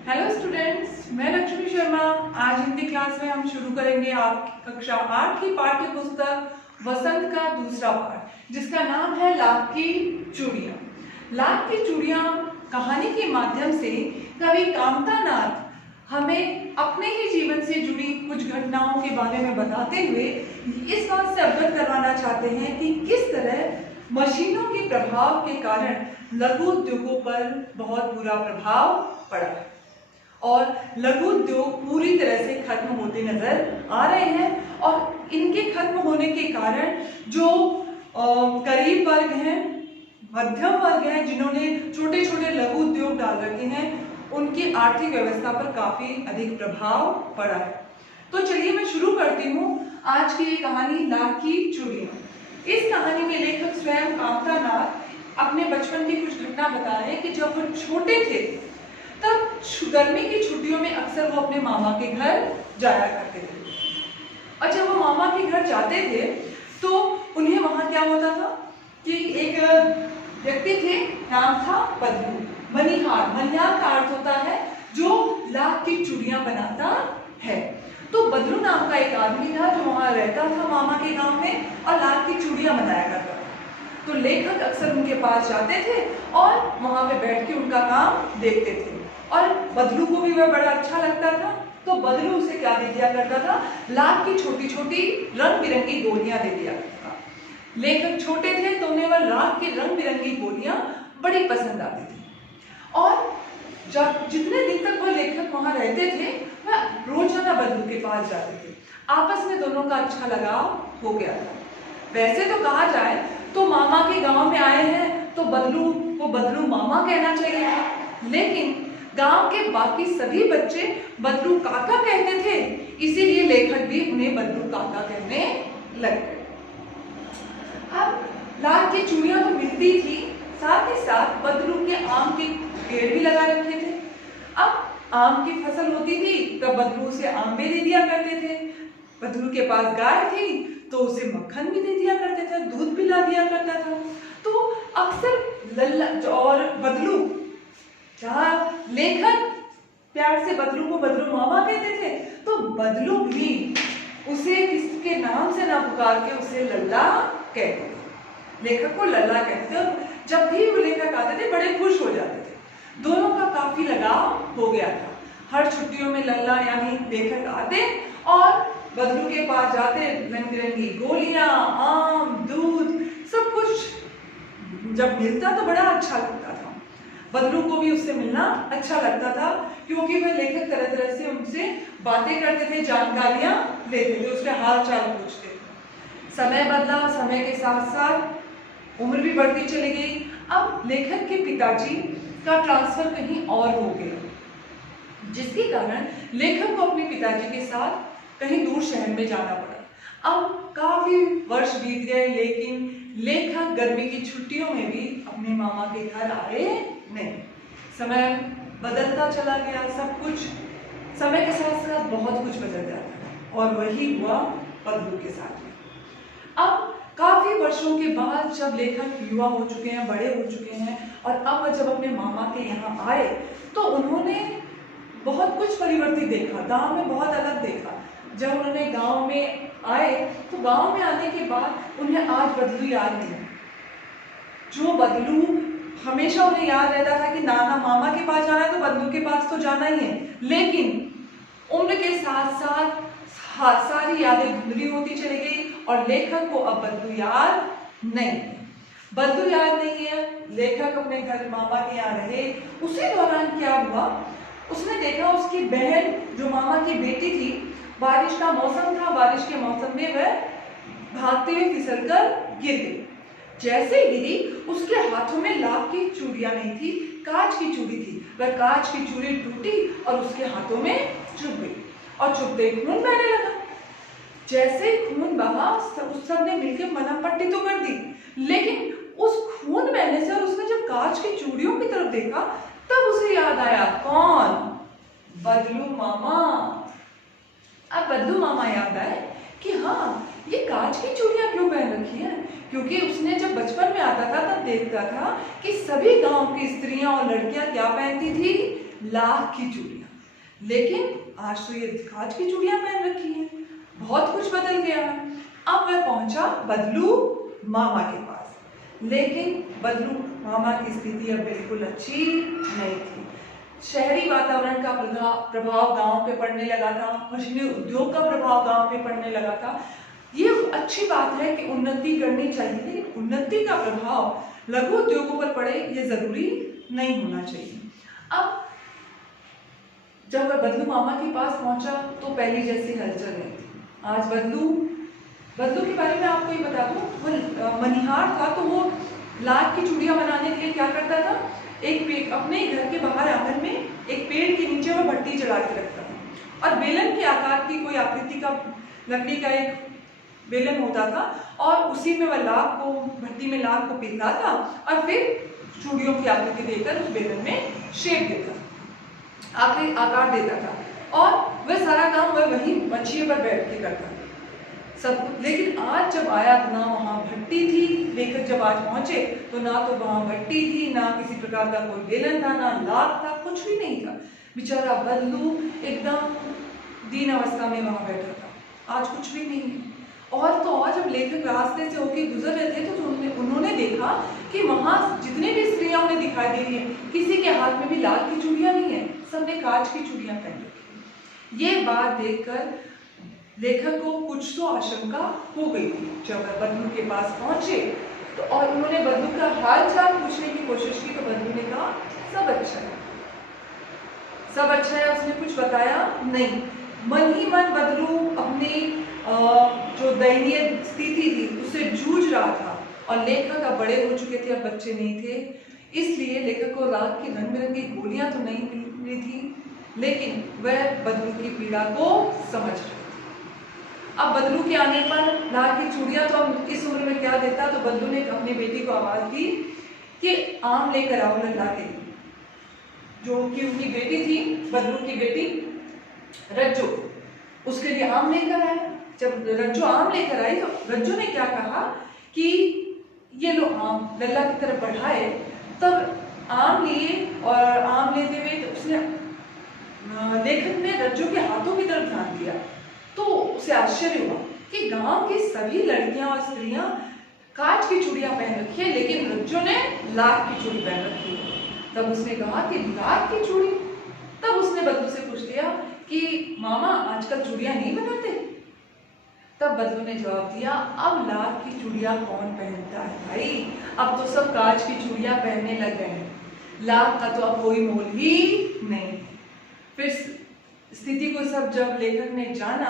Hello students, मैं लक्ष्मी शर्मा। आज Hindi class में हम शुरू करेंगे आपकी कक्षा 8 की पाठ्य पुस्तक वसंत का दूसरा पाठ, जिसका नाम है लाख की चूड़ियाँ। लाख की चूड़ियाँ कहानी के माध्यम से कवि कामतानाथ हमें अपने ही जीवन से जुड़ी कुछ घटनाओं के बारे में बताते हुए इस बात से अवगत करवाना चाहते हैं कि किस तरह मशीनों के प्रभाव के कारण लघु उद्योगों पर बहुत बुरा प्रभाव पड़ा है और लघु उद्योग पूरी तरह से खत्म होते नजर आ रहे हैं। और इनके खत्म होने के कारण जो गरीब वर्ग हैं, मध्यम वर्ग हैं, जिन्होंने छोटे छोटे लघु उद्योग डाल रखे हैं, उनकी आर्थिक व्यवस्था पर काफी अधिक प्रभाव पड़ा है। तो चलिए मैं शुरू करती हूँ आज की ये कहानी लाख की चूड़ियाँ। इस कहानी में लेखक स्वयं कामतानाथ अपने बचपन की कुछ घटना बता रहे हैं कि जब वो छोटे थे तब गर्मी की छुट्टियों में अक्सर वो अपने मामा के घर जाया करते थे। और जब वो मामा के घर जाते थे तो उन्हें वहां क्या होता था कि एक व्यक्ति थे, नाम था बदलू। मनिहार का अर्थ होता है जो लाख की चूड़ियां बनाता है। तो बदलू नाम का एक आदमी था जो वहां रहता था मामा के गांव में और लाख की चूड़ियां बनाया करता था। तो लेखक अक्सर उनके पास जाते थे और वहां पे बैठ के उनका काम देखते थे और बदलू को भी वह बड़ा अच्छा लगता था। तो बदलू उसे क्या दे दिया करता था, लाख की छोटी छोटी रंग बिरंगी गोलियां दे दिया करता था। लेखक छोटे थे तो उन्हें वह लाख की रंग बिरंगी गोलियां बड़ी पसंद आती थी। और जब जितने दिन तक वह लेखक वहां रहते थे वह रोजाना बदलू के पास जाते थे। आपस में दोनों का अच्छा लगाव हो गया था। वैसे तो कहा जाए तो मामा के गांव में आए हैं तो बदलू को बदलू मामा कहना चाहिए था, लेकिन गांव के बाकी सभी बच्चे बदलू काका कहते थे, इसीलिए लेखक भी उन्हें बदलू काका कहने लगे। अब लाख की चूड़ियां तो मिलती थी, साथ ही साथ बदलू के आम के पेड़ भी लगा रखे थे। अब आम की फसल होती थी तब बदलू उसे आम भी दे दिया करते थे। बदलू के पास गाय थी तो उसे मक्खन भी दे दिया करते थे, दूध भी ला दिया करता था। तो अक्सर लल्ला और बदलू, जहाँ लेखक प्यार से बदलू को बदलू मामा कहते थे, तो बदलू भी उसे किसके नाम से ना पुकार के उसे लल्ला कहते थे। लेखक को लल्ला कहते थे और जब भी वो लेखक आते थे बड़े खुश हो जाते थे। दोनों का काफी लगाव हो गया था। हर छुट्टियों में लल्ला यानी लेखक आते और बदलू के पास जाते, रंग बिरंगी गोलियां, आम, दूध, सब कुछ जब मिलता तो बड़ा अच्छा लगता था। बदलू को भी उससे मिलना अच्छा लगता था क्योंकि वह लेखक तरह तरह से उनसे बातें करते थे, जानकारियां लेते थे, उसके हाल चाल पूछते थे। समय बदला, समय के साथ साथ उम्र भी बढ़ती चली गई। अब लेखक के पिताजी का ट्रांसफर कहीं और हो गया, जिसके कारण लेखक को अपने पिताजी के साथ कहीं दूर शहर में जाना पड़ा। अब काफी वर्ष बीत गए, लेकिन लेखक गर्मी की छुट्टियों में भी अपने मामा के घर आए नहीं। समय बदलता चला गया, सब कुछ समय के साथ साथ बहुत कुछ बदल जाता और वही हुआ बदलू के साथ में। अब काफी वर्षों के बाद जब लेखक युवा हो चुके हैं, बड़े हो चुके हैं और अब जब अपने मामा के यहाँ आए तो उन्होंने बहुत कुछ परिवर्तित देखा, गांव में बहुत अलग देखा। जब उन्होंने गांव में आए तो गांव में आने के बाद उन्हें आज बदलू याद नहीं। जो बदलू हमेशा उन्हें याद रहता था कि नाना मामा के पास जाना है तो बदलू के पास तो जाना ही है, लेकिन उम्र के साथ साथ सारी यादें धुंधली होती चली गई और लेखक को अब बदलू याद नहीं। बदलू याद नहीं है, लेखक अपने घर मामा के यहाँ रहे। उसी दौरान क्या हुआ, उसने देखा उसकी बहन जो मामा की बेटी थी, बारिश का मौसम था, बारिश के मौसम में वह भागते हुए फिसलकर गिर गई। जैसे गिरी उसके हाथों में लाख की चूड़ियां नहीं थी, कांच की चूड़ी थी। वह कांच की चूड़ी टूटी और उसके हाथों में चुभ गई और चुभते ही खून बहने लगा। जैसे खून बहा उस सब ने मिलकर मलहम पट्टी तो कर दी, लेकिन उस खून बहने से और उसने जब कांच की चूड़ियों की तरफ देखा तब उसे याद आया, कौन? बदलू मामा। अब बदलू मामा याद आए कि हाँ, ये कांच की चूड़ियां क्यों पहन रखी हैं? क्योंकि उसने जब बचपन में आता था तब देखता था कि सभी गांव की स्त्रियां और लड़कियां क्या पहनती थी, लाख की चूड़ियां। लेकिन आज तो ये कांच की चूड़ियां पहन रखी हैं। बहुत कुछ बदल गया है। अब वह पहुंचा बदलू मामा के पास, लेकिन बदलू मामा की स्थिति अब बिल्कुल अच्छी नहीं थी। शहरी वातावरण का प्रभाव गांव पे पड़ने लगा था, मशीनी उद्योग का प्रभाव गांव पे पड़ने लगा था। ये अच्छी बात है कि उन्नति करनी चाहिए, लेकिन उन्नति का प्रभाव लघु उद्योगों पर पड़े ये जरूरी नहीं होना चाहिए। अब जब वह बदलू मामा के पास पहुंचा तो पहली जैसी हलचल नहीं थी। आज बदलू के बारे में आपको ये बता दूं, वो मनिहार था, तो वो लाख की चूड़ियां बनाने के लिए क्या करता था, एक पेड़ अपने घर के बाहर आंगन में एक पेड़ के नीचे वो भट्टी चढ़ा के रखता था और बेलन के आकार की कोई आकृति का लकड़ी का एक बेलन होता था और उसी में वह लाख को भट्टी में लाख को पिघलाता और फिर चूड़ियों की आकृति देकर उस बेलन में शेप देता, आकार देता था और वह सारा काम वह वही मछिए पर बैठ के करता था सब। लेकिन आज जब आया तो ना वहाँ भट्टी थी, लेखक जब आज पहुंचे तो ना तो वहाँ भट्टी थी, ना किसी प्रकार का कोई बेलन था, ना लाख था, कुछ भी नहीं था। बेचारा बदलू एकदम दीन अवस्था में वहाँ बैठा था। आज कुछ भी नहीं है। और तो और जब लेखक रास्ते से होके गुजर रहे थे तो उन्होंने देखा कि वहाँ जितने भी स्त्रियां उन्हें दिखाई दे रही है, किसी के हाथ में भी लाख की चूड़ियां नहीं है, सबने कांच की चूड़ियां पहन रखी है। ये बात देखकर लेखक को कुछ तो आशंका हो गई थी। जब वह बदलू के पास पहुंचे तो और उन्होंने बदलू का हाल चाल पूछने की कोशिश की तो बदलू ने कहा सब अच्छा है, सब अच्छा है। उसने कुछ बताया नहीं। मन ही मन बदलू अपनी जो दयनीय स्थिति थी उससे जूझ रहा था और लेखक अब बड़े हो चुके थे, अब बच्चे नहीं थे, इसलिए लेखक को रात की रंग बिरंगी गोलियां तो नहीं मिली थी, लेकिन वह बदलू की पीड़ा को समझ रहा। अब बदलू के आने पर लाख की चूड़ियां तो अब इस उम्र में क्या देता, तो बदलू ने अपनी बेटी को आवाज दी कि आम लेकर आओ लल्ला के लिए, जो कि उनकी बेटी थी, बदलू की बेटी रज्जो, उसके लिए आम लेकर आए। जब रज्जो आम लेकर आई तो रज्जो ने क्या कहा कि ये लो आम, लल्ला की तरफ बढ़ाए। तब आम लिए और आम लेते हुए तो उसने लेखक ने रज्जो के हाथों की तरफ ध्यान दिया तो उसे आश्चर्य हुआ कि गांव की सभी लड़कियां और स्त्रियां कांच की चूड़ियां पहन रखी है, लेकिन रज्जो ने लाख की चूड़ी पहन रखी है। तब उसने कहा कि लाख की चूड़ी। तब उसने बदलू से पूछ लिया कि मामा आजकल चूड़ियां नहीं बनाते। तब बदलू ने जवाब दिया अब लाख की चूड़ियां कौन पहनता है भाई, अब तो सब कांच की चूड़ियां पहनने लग गए हैं, लाख का तो अब कोई मोल ही नहीं। फिर स्थिति को सब जब लेखक ने जाना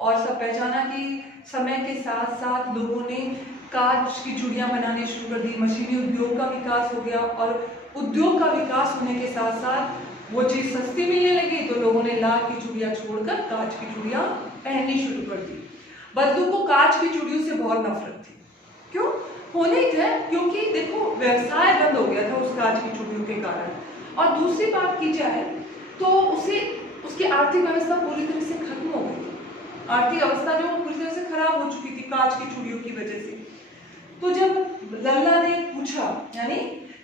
और सब पहचाना कि समय के साथ साथ लोगों ने कांच की चूड़ियां बनाने शुरू कर दी, मशीनी उद्योग का विकास हो गया और उद्योग का विकास होने के साथ साथ वो चीज सस्ती मिलने लगी तो लोगों ने लाख की चूड़ियां छोड़कर कांच की चूड़ियां पहननी शुरू कर दी। बदलू को कांच की चूड़ियों से बहुत नफरत थी। क्यों होने थे? क्योंकि देखो व्यवसाय बंद हो गया था उस कांच की चूड़ियों के कारण। और दूसरी बात की जाए तो उसे उसकी आर्थिक व्यवस्था पूरी तरह से खत्म हो गई। आर्थिक अवस्था जो पूरी तरह से खराब हो चुकी थी कांच की चूड़ियों की वजह से। तो जब लल्ला ने पूछा, यानी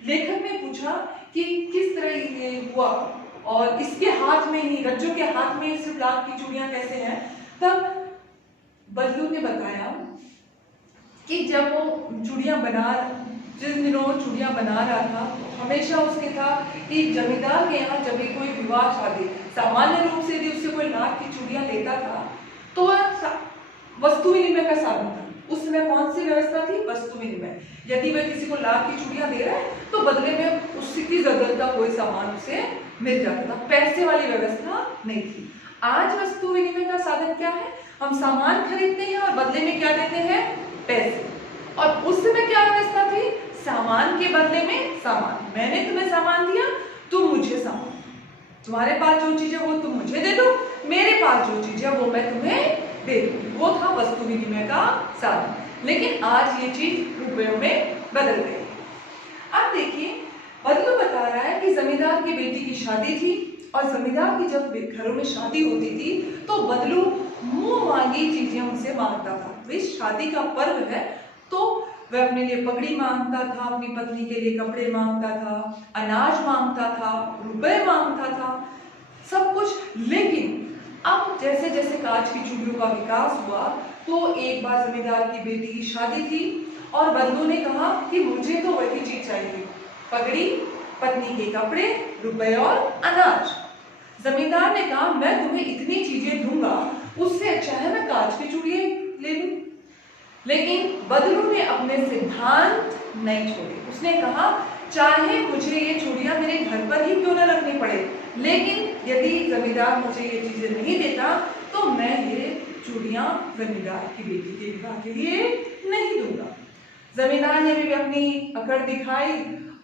लेखक ने पूछा कि किस तरह ये हुआ और इसके हाथ में ही, रज्जो के हाथ में सिर्फ लाख की चूड़ियां कैसे हैं, तब बदलू ने बताया कि जब वो चूड़ियां जिन दिनों वो चूड़ियां बना रहा था हमेशा उसके था कि जमींदार के यहाँ जब भी कोई विवाह शादी सामान्य रूप से यदि उससे कोई लाख की चूड़ियां लेता था तो वह वस्तु विनिमय का साधन था। उस समय कौन सी व्यवस्था थी? वस्तु विनिमय। यदि वह किसी को लाख की चूड़ियां दे रहा है तो बदले में उसकी जरूरत का कोई सामान उसे मिल जाता था, पैसे वाली व्यवस्था नहीं थी। आज वस्तु विनिमय का साधन क्या है? हम सामान खरीदते हैं और बदले में क्या देते हैं? पैसे। और उस समय क्या व्यवस्था थी? सामान के बदले में सामान। मैंने तुम्हें सामान दिया, तुम मुझे सामान, तुम्हारे पास जो चीज है वो तुम मुझे दे दो, मेरे पास जो चीज है वो मैं तुम्हें दे दूं। वो था वस्तु विनिमय का साधन। लेकिन आज ये चीज रुपयों में बदल गई। अब देखिए बदलू बता रहा है कि जमींदार की बेटी की शादी थी और जमींदार की जब घरों में शादी होती थी तो बदलू मुंह मांगी चीजें उनसे मांगता था। भाई शादी का पर्व है तो वह अपने लिए पगड़ी मांगता था, अपनी पत्नी के लिए कपड़े मांगता था, अनाज मांगता था, रुपए मांगता था, सब कुछ। लेकिन अब जैसे जैसे कांच की चूड़ियों का विकास हुआ तो एक बार जमींदार की बेटी की शादी थी और बंधु ने कहा कि मुझे तो वही चीज चाहिए, पगड़ी, पत्नी के कपड़े, रुपए और अनाज। जमींदार ने कहा मैं तुम्हें इतनी चीजें दूंगा, उससे अच्छा है मैं कांच की चूड़ियां ले लूं। लेकिन बदलू ने अपने सिद्धांत नहीं छोड़े। उसने कहा चाहे मुझे ये चूड़ियां मेरे घर पर ही क्यों न रखनी पड़े, लेकिन यदि जमींदार मुझे ये चीजें नहीं देता तो मैं ये चूड़ियां जमींदार की बेटी के विवाह के लिए नहीं दूंगा। जमींदार ने भी अपनी अकड़ दिखाई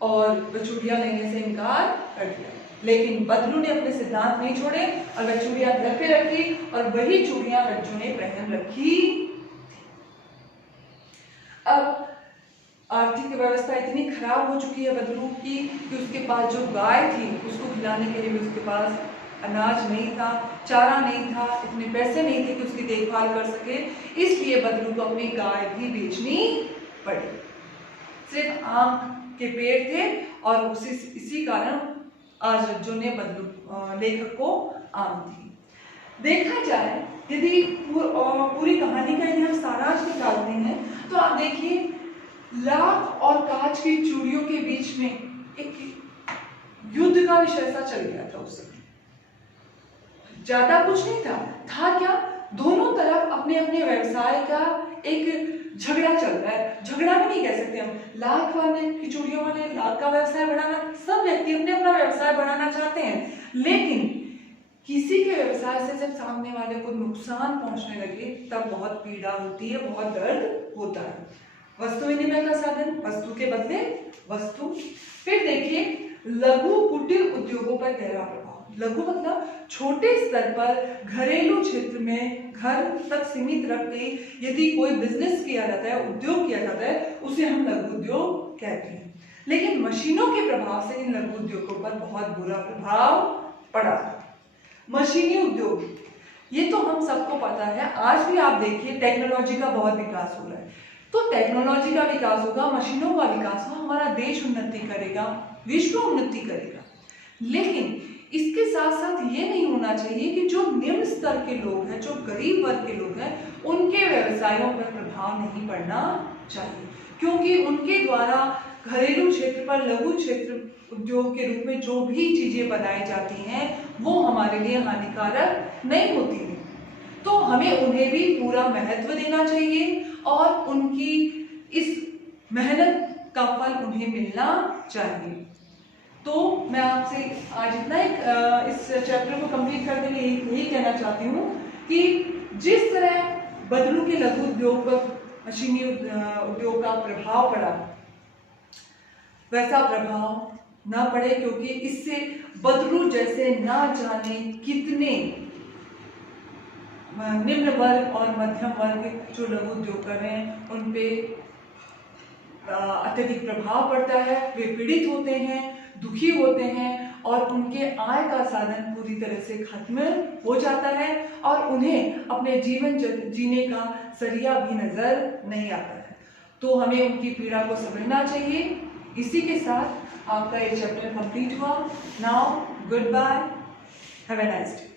और वह चूड़ियां लेने से इनकार कर दिया। लेकिन बदलू ने अपने सिद्धांत नहीं छोड़े और वह चूड़ियां घर पे रखी और वही चूड़ियां रज्जू ने पहन रखी। अब आर्थिक व्यवस्था इतनी खराब हो चुकी है बदलू की कि उसके पास जो गाय थी उसको खिलाने के लिए भी उसके पास अनाज नहीं था, चारा नहीं था, इतने पैसे नहीं थे कि उसकी देखभाल कर सके। इसलिए बदलू को अपनी गाय भी बेचनी पड़ी। सिर्फ आम के पेड़ थे और इसी कारण आज रज्जू ने बदलू लेखक को आम दी। देखा जाए यदि पूरी कहानी का यदि हम सारांश निकालते हैं तो आप देखिए लाख और कांच की चूड़ियों के बीच में एक युद्ध का विषय सा चल गया था उस समय। ज्यादा कुछ नहीं था क्या, दोनों तरफ अपने अपने व्यवसाय का एक झगड़ा चल रहा है। झगड़ा भी नहीं कह सकते हम, लाख वाले की चूड़ियों वाले लाख का व्यवसाय बढ़ाना, सब व्यक्ति अपने अपना व्यवसाय बढ़ाना चाहते हैं, लेकिन किसी के व्यवसाय से जब सामने वाले को नुकसान पहुंचने लगे तब बहुत पीड़ा होती है, बहुत दर्द होता है। वस्तु विनिमय का साधन, वस्तु के बदले वस्तु। फिर देखिए लघु कुटीर उद्योगों पर गहरा प्रभाव। लघु मतलब छोटे स्तर पर घरेलू क्षेत्र में घर तक सीमित रख के यदि कोई बिजनेस किया जाता है, उद्योग किया जाता है, उसे हम लघु उद्योग कहते हैं। लेकिन मशीनों के प्रभाव से इन लघु उद्योगों पर बहुत बुरा प्रभाव पड़ा। मशीनी उद्योग, ये तो हम सबको पता है। आज भी आप देखिए टेक्नोलॉजी का बहुत विकास हो रहा है, तो टेक्नोलॉजी का विकास होगा, मशीनों का विकास होगा, हमारा देश उन्नति करेगा, विश्व उन्नति करेगा। लेकिन इसके साथ साथ ये नहीं होना चाहिए कि जो निम्न स्तर के लोग हैं, जो गरीब वर्ग के लोग हैं, उनके व्यवसायों पर प्रभाव नहीं पड़ना चाहिए, क्योंकि उनके द्वारा घरेलू क्षेत्र पर लघु क्षेत्र उद्योग के रूप में जो भी चीजें बनाई जाती हैं वो हमारे लिए हानिकारक नहीं होती है। तो हमें उन्हें भी पूरा महत्व देना चाहिए और उनकी इस मेहनत का फल उन्हें मिलना चाहिए। तो मैं आपसे आज इतना इस चैप्टर को कंप्लीट करने के लिए यही कहना चाहती हूँ कि जिस तरह बदलू के लघु उद्योग पर मशीनी उद्योग का प्रभाव पड़ा, वैसा प्रभाव ना पड़े, क्योंकि इससे बदलू जैसे ना जाने कितने निम्न वर्ग और मध्यम वर्ग जो लघु उद्योग कर रहे हैं उन पे अत्यधिक प्रभाव पड़ता है। वे पीड़ित होते हैं, दुखी होते हैं और उनके आय का साधन पूरी तरह से खत्म हो जाता है और उन्हें अपने जीवन जीने का जरिया भी नजर नहीं आता है। तो हमें उनकी पीड़ा को समझना चाहिए। इसी के साथ आपका ये चैप्टर कंप्लीट हुआ। Now good bye, have a nice day.